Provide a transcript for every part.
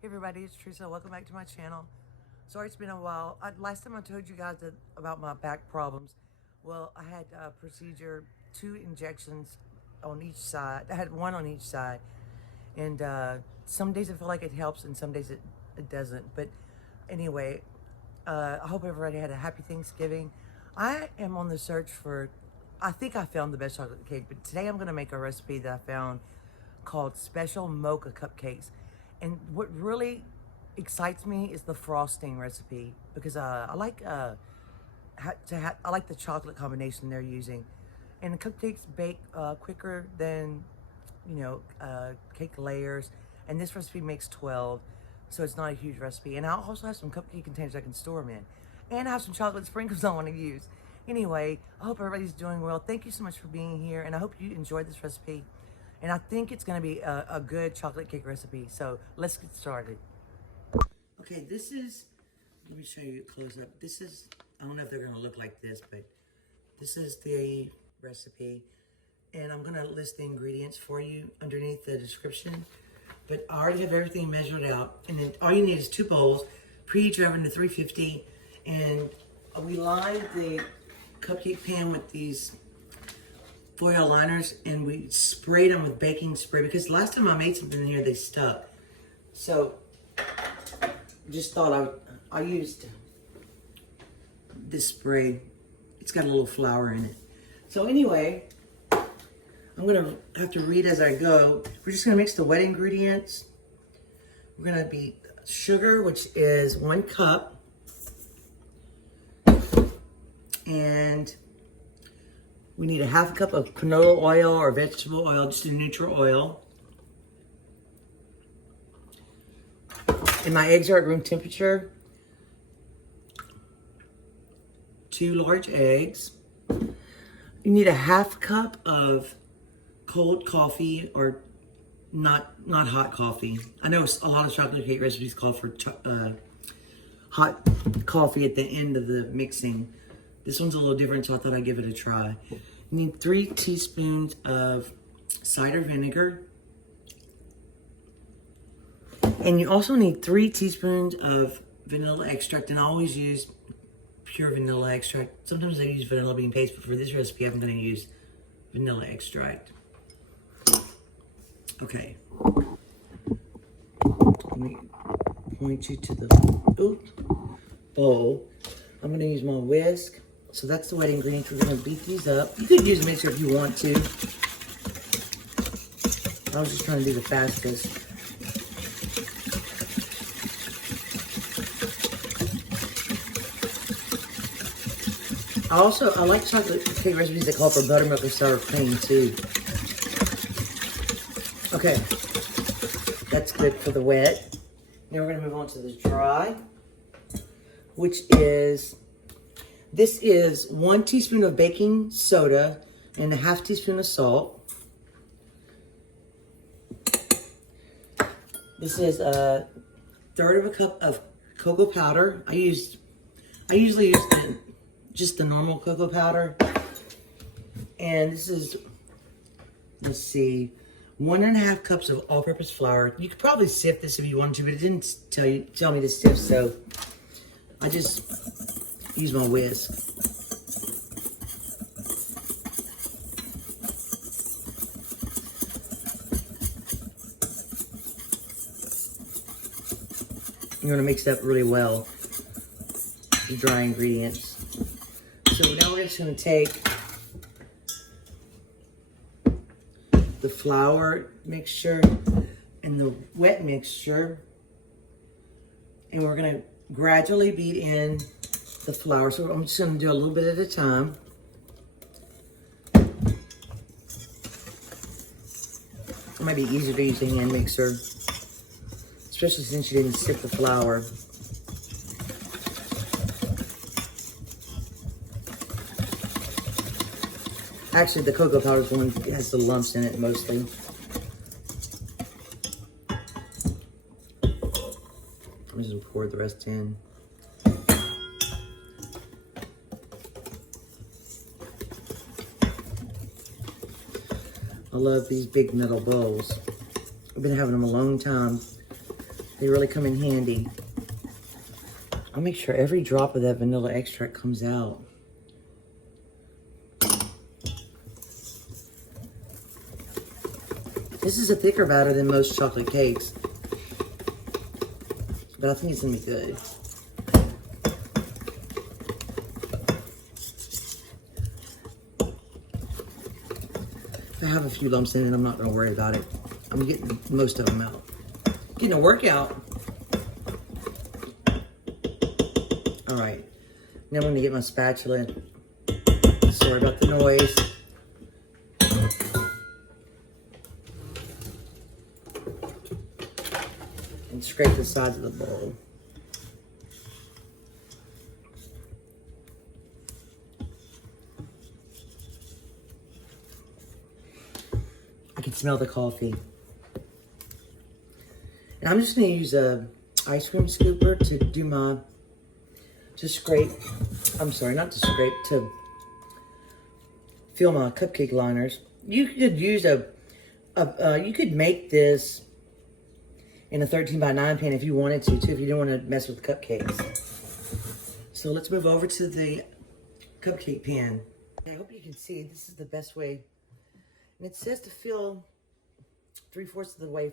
Hey everybody, it's Teresa. Welcome back to my channel. Sorry it's been a while. Last time I told you guys about my back problems. Well, I had a procedure, 2 injections on each side. I had 1 on each side. And some days I feel like it helps and some days it doesn't. But anyway, I hope everybody had a happy Thanksgiving. I am on the search for, I think I found the best chocolate cake. But today I'm going to make a recipe that I found called Special Mocha Cupcakes. And what really excites me is the frosting recipe because I like I like the chocolate combination they're using, and the cupcakes bake quicker than cake layers. And this recipe makes 12, so it's not a huge recipe. And I also have some cupcake containers I can store them in, and I have some chocolate sprinkles I want to use. Anyway, I hope everybody's doing well. Thank you so much for being here, and I hope you enjoyed this recipe. And I think it's going to be a good chocolate cake recipe. So let's get started. Okay, this is, let me show you close up. This is, I don't know if they're going to look like this, but this is the recipe. And I'm going to list the ingredients for you underneath the description. But I already have everything measured out. And then all you need is 2 bowls, preheat your oven to 350. And we lined the cupcake pan with these foil liners, and we sprayed them with baking spray because last time I made something in here, they stuck. So just thought I used this spray. It's got a little flour in it. So anyway, I'm gonna have to read as I go. We're just gonna mix the wet ingredients. We're gonna beat sugar, which is 1 cup, and we need a 1/2 cup of canola oil or vegetable oil, just a neutral oil. And my eggs are at room temperature. 2 large eggs. You need a 1/2 cup of cold coffee, or not hot coffee. I know a lot of chocolate cake recipes call for hot coffee at the end of the mixing. This one's a little different, so I thought I'd give it a try. You need 3 teaspoons of cider vinegar. And you also need 3 teaspoons of vanilla extract, and I always use pure vanilla extract. Sometimes I use vanilla bean paste, but for this recipe, I'm going to use vanilla extract. Okay. Let me point you to the bowl. I'm going to use my whisk. So that's the wet ingredients. We're going to beat these up. You could use a mixer if you want to. I was just trying to do the fastest. I like chocolate cake recipes that call for buttermilk or sour cream too. Okay, that's good for the wet. Now we're going to move on to the dry, which is, this is 1 teaspoon of baking soda and a 1/2 teaspoon of salt. This is 1/3 of a cup of cocoa powder. I usually use just the normal cocoa powder. And this is, let's see, 1 1/2 cups of all-purpose flour. You could probably sift this if you wanted to, but it didn't tell me to sift, so I just use my whisk. You're gonna mix it up really well, the dry ingredients. So now we're just gonna take the flour mixture and the wet mixture, and we're gonna gradually beat in the flour. So I'm just gonna do a little bit at a time. It might be easier to use a hand mixer, especially since you didn't sift the flour. Actually, the cocoa powder is the one that has the lumps in it mostly. I'm just gonna pour the rest in. I love these big metal bowls. I've been having them a long time. They really come in handy. I'll make sure every drop of that vanilla extract comes out. This is a thicker batter than most chocolate cakes, but I think it's gonna be good. If I have a few lumps in it, I'm not gonna worry about it. I'm getting most of them out. Getting a workout. All right, now I'm gonna get my spatula. Sorry about the noise. And scrape the sides of the bowl. I can smell the coffee. And I'm just gonna use a ice cream scooper to do my, to scrape, I'm sorry, not to scrape, to fill my cupcake liners. You could use you could make this in a 13 by 9 pan if you wanted to, too, if you didn't want to mess with cupcakes. So let's move over to the cupcake pan. I hope you can see this is the best way. And it says to fill 3/4 of the way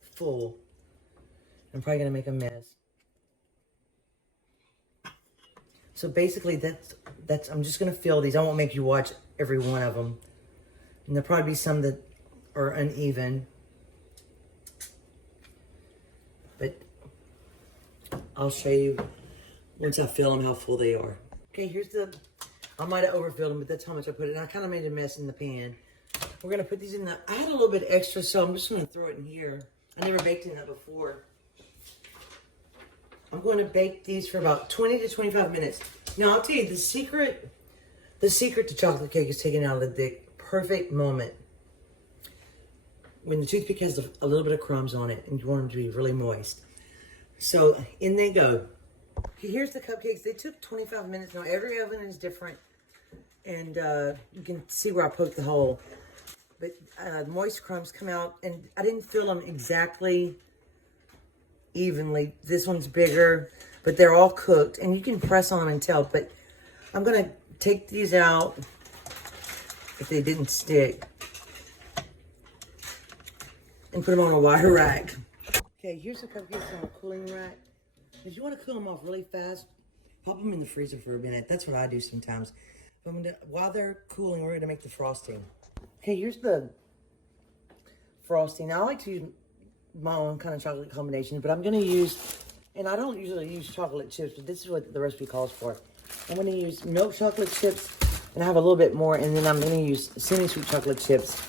full. I'm probably gonna make a mess. So basically that's I'm just gonna fill these. I won't make you watch every one of them. And there'll probably be some that are uneven. But I'll show you once I fill them how full they are. Okay, here's the, I might have overfilled them, but that's how much I put it. And I kind of made a mess in the pan. We're gonna put these in the, I had a little bit extra, so I'm just gonna throw it in here. I never baked in that before. I'm going to bake these for about 20 to 25 minutes. Now I'll tell you, the secret to chocolate cake is taking out of the perfect moment. When the toothpick has a little bit of crumbs on it and you want them to be really moist. So in they go. Here's the cupcakes. They took 25 minutes. Now every oven is different. And you can see where I poked the hole. But moist crumbs come out. And I didn't fill them exactly evenly. This one's bigger. But they're all cooked. And you can press on them and tell. But I'm going to take these out if they didn't stick. And put them on a wire rack. Okay, here's the cupcakes on a cooling rack. If you want to cool them off really fast, pop them in the freezer for a minute. That's what I do sometimes. But while they're cooling, we're going to make the frosting. Okay, here's the frosting. Now, I like to use my own kind of chocolate combination, but I'm going to use, and I don't usually use chocolate chips, but this is what the recipe calls for. I'm going to use milk chocolate chips, and I have a little bit more, and then I'm going to use semi-sweet chocolate chips.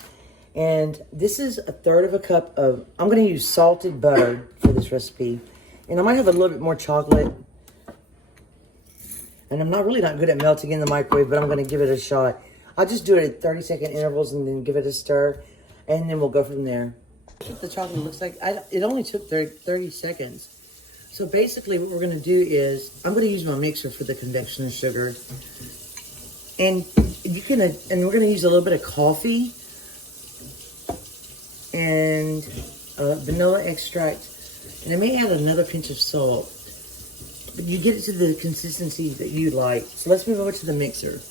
And this is 1/3 of a cup of, I'm going to use salted butter for this recipe. And I might have a little bit more chocolate. And I'm really not good at melting in the microwave, but I'm going to give it a shot. I'll just do it at 30-second intervals and then give it a stir. And then we'll go from there. That's what the chocolate looks like. It only took 30 seconds. So basically what we're going to do is, I'm going to use my mixer for the conventional sugar. And we're going to use a little bit of coffee. And vanilla extract, and I may add another pinch of salt, but you get it to the consistency that you like. So let's move over to the mixer.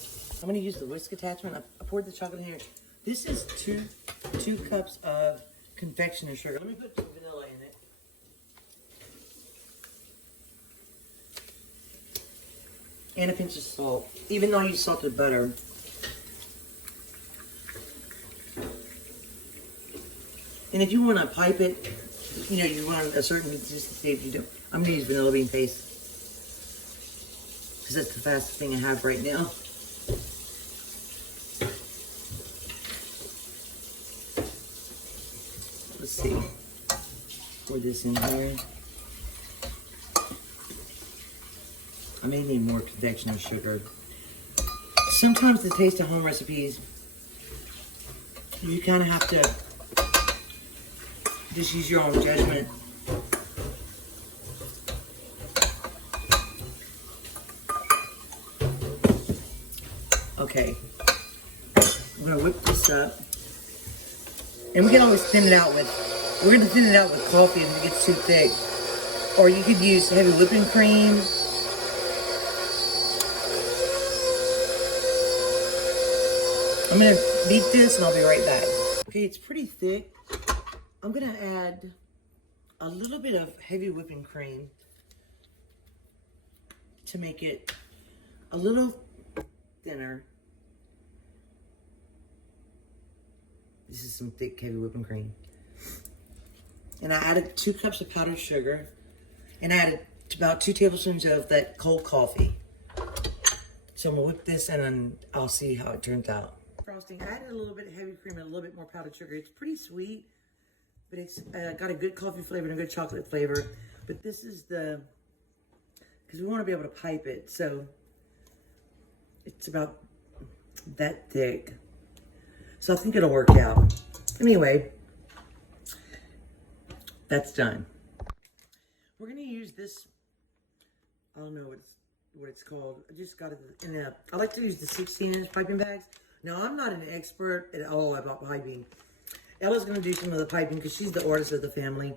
I'm going to use the whisk attachment. I poured the chocolate in here. This is two cups of confectioner's sugar. Let me put some vanilla in it. And a pinch of salt, even though I use salted butter. And if you want to pipe it, you want a certain consistency. If you do, I'm going to use vanilla bean paste because that's the fastest thing I have right now. Let's see. Pour this in here. I may need more confectioner's sugar. Sometimes the taste of home recipes, you kind of have to just use your own judgment. Okay, I'm gonna whip this up, and we can always thin it out with We're going to thin it out with coffee if it gets too thick. Or you could use heavy whipping cream. I'm going to beat this and I'll be right back. Okay, it's pretty thick. I'm going to add a little bit of heavy whipping cream to make it a little thinner. This is some thick heavy whipping cream. And I added 2 cups of powdered sugar. And I added about 2 tablespoons of that cold coffee. So I'm gonna whip this and then I'll see how it turns out. Frosting, I added a little bit of heavy cream and a little bit more powdered sugar. It's pretty sweet, but it's got a good coffee flavor and a good chocolate flavor. But this is the, because we want to be able to pipe it. So it's about that thick. So I think it'll work out. Anyway, that's done. We're gonna use this, I don't know what it's called. I just got it in a, I like to use the 16-inch piping bags. Now, I'm not an expert at all about piping. Ella's gonna do some of the piping because she's the artist of the family.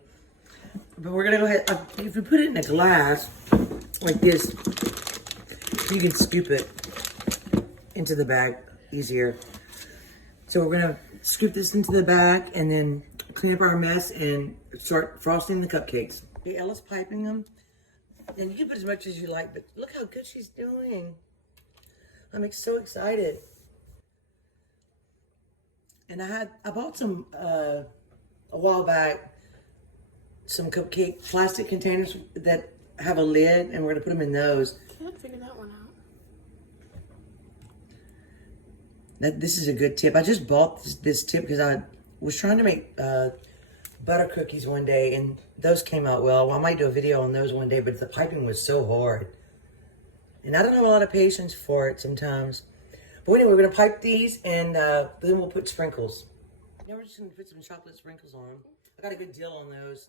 But we're gonna go ahead, if we put it in a glass like this, you can scoop it into the bag easier. So we're gonna scoop this into the bag and then clean up our mess and start frosting the cupcakes. Okay, Ella's piping them. And you can put as much as you like, but look how good she's doing. I'm so excited. And I bought some, a while back, some cupcake plastic containers that have a lid, and we're gonna put them in those. I can't figure that one out. This is a good tip. I just bought this tip because I was trying to make butter cookies one day, and those came out well. I might do a video on those one day, but the piping was so hard. And I don't have a lot of patience for it sometimes. But anyway, we're going to pipe these, and then we'll put sprinkles. Now we're just going to put some chocolate sprinkles on them. I got a good deal on those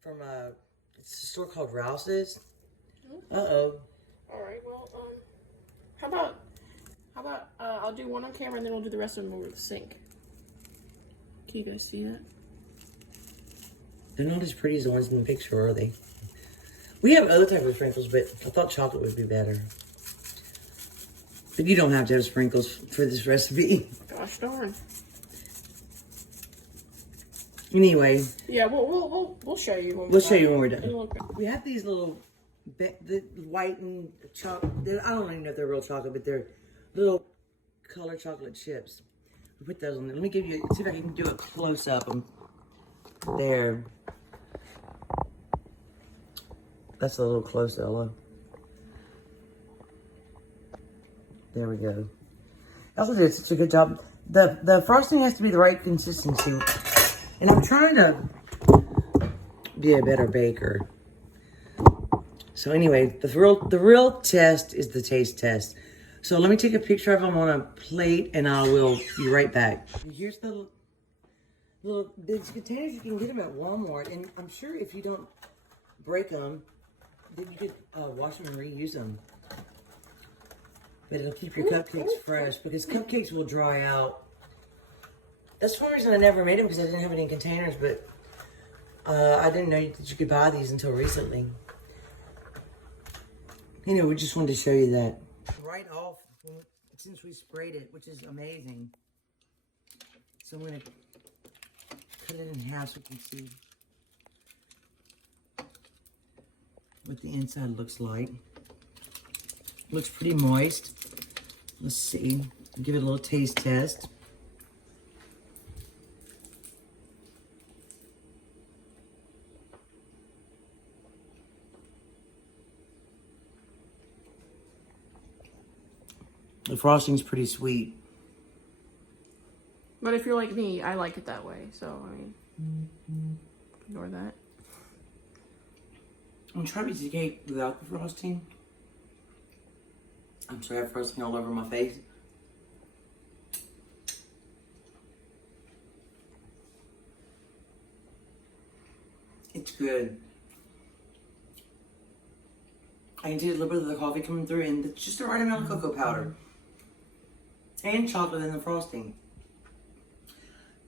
from it's a store called Rouse's. Uh-oh. All right, well, how about I'll do one on camera, and then we'll do the rest of them over the sink. Can you guys see that? They're not as pretty as the ones in the picture, are they? We have other types of sprinkles, but I thought chocolate would be better. But you don't have to have sprinkles for this recipe. Gosh darn. Anyway. Yeah, we'll show you when we'll show you when we're done. It'll We have these little the white and chocolate. I don't even know if they're real chocolate, but they're little colored chocolate chips. We put those on there. Let me give you, see if I can do a close up. There. That's a little close, Ella. There we go. Ella did such a good job. The frosting has to be the right consistency. And I'm trying to be a better baker. So anyway, the real test is the taste test. So let me take a picture of them on a plate and I will be right back. Here's the these containers. You can get them at Walmart, and I'm sure if you don't break them, then you could wash them and reuse them. But it'll keep your cupcakes fresh because cupcakes will dry out. That's one reason I never made them, because I didn't have any containers, but I didn't know that you could buy these until recently. Anyway, we just wanted to show you that. Right off, since we sprayed it, which is amazing. So I'm going to cut it in half so you can see what the inside looks like. Looks pretty moist. Let's see. Give it a little taste test. The frosting's pretty sweet. But if you're like me, I like it that way. So, I mean, ignore that. I'm trying to make the cake without the frosting. I'm sorry, I have frosting all over my face. It's good. I can taste a little bit of the coffee coming through, and it's just the right amount of cocoa powder. And chocolate in the frosting.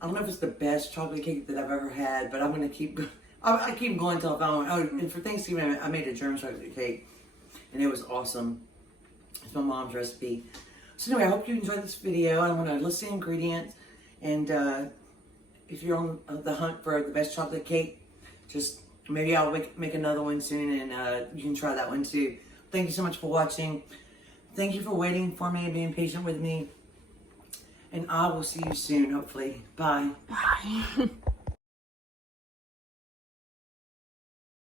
I don't know if it's the best chocolate cake that I've ever had, but I'm gonna keep. I keep going until I found one. Oh, and for Thanksgiving, I made a German chocolate cake, and it was awesome. It's my mom's recipe. So anyway, I hope you enjoyed this video. I want to list the ingredients, and if you're on the hunt for the best chocolate cake, just maybe I'll make another one soon, and you can try that one too. Thank you so much for watching. Thank you for waiting for me and being patient with me. And I will see you soon, hopefully. Bye. Bye.